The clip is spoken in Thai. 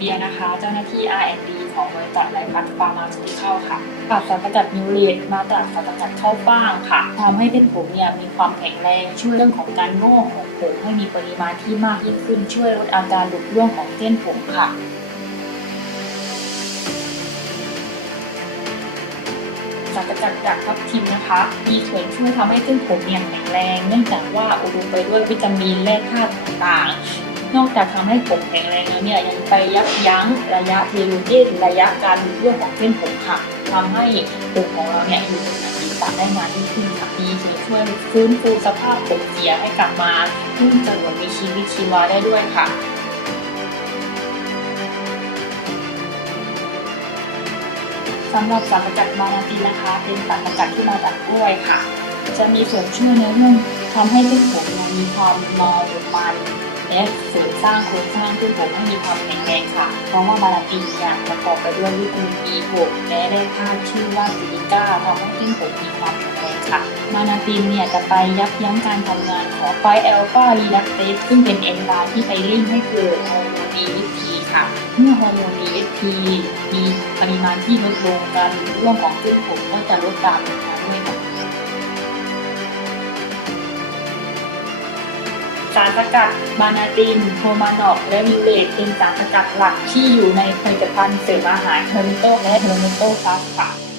เบียนะคะ เจ้าหน้าที่ R&D ของบริษัทไลฟันฟาร์มาซูติคอลค่ะปรับสารสกัดนิวเลียมาจากสารสกัดข้าวฟ่างค่ะทำให้เส้นผมเนี่ยมีความแข็งแรงช่วยเรื่องของการงอกของผมให้มีปริมาณที่มากยิ่งขึ้นช่วยลดอาการหลุดร่วงของเส้นผมค่ะสารสกัดจากทับทิมนะคะ มีส่วนช่วยทำให้เส้นผมเนี่ยแข็งแรง เนื่องจากว่าอุดมไปด้วยวิตามินและธาตุต่างๆ นอกจากทำให้ผมแข็งแรงแล้วเนี่ยยังไปยับยั้งระยะเทโลเจนระยะการหลุดร่วงของเส้นผมค่ะทำให้ผมของเราเนี่ยอยู่ในศีรษะได้นานยิ่งขึ้นค่ะมีส่วนช่วยฟื้นฟูสภาพผมเสียให้กลับมารุ่งเรืองมีชีวิตชีวาได้ด้วยค่ะสำหรับสารสกัดมานาตินนะคะ เป็นสารสกัดที่มาจากกล้วยค่ะ จะมีส่วนช่วยในเรื่องทำให้เส้นผมมีความนอนหรือมัน และเสริมสร้างโครงสร้างเส้นผมให้มีความแข็งแรงค่ะ เพราะว่ามานาตินเนี่ยประกอบไปด้วยวิตามิน B6 และได้ธาตุชื่อว่าซิลิก้าทำให้เส้นผมมีความแข็งแรงค่ะมานาตินเนี่ยจะไปยับยั้งการทำงานของไฟแอลฟารีดักเตสซึ่งเป็นเอนไซม์ที่ไปเร่งให้เกิดฮอร์โมน DHT ค่ะ เมื่อฮอร์โมน DHT มีปริมาณที่ลดลงการร่วงของเส้นผมก็จะลดตาม สารสกัดมานาตินโฮมานอกและมิเลตเป็นสารสกัดหลักที่อยู่ในผลิตภัณฑ์เสริมอาหารเทอร์มิโตและเทอร์มิโตพลัสค่ะ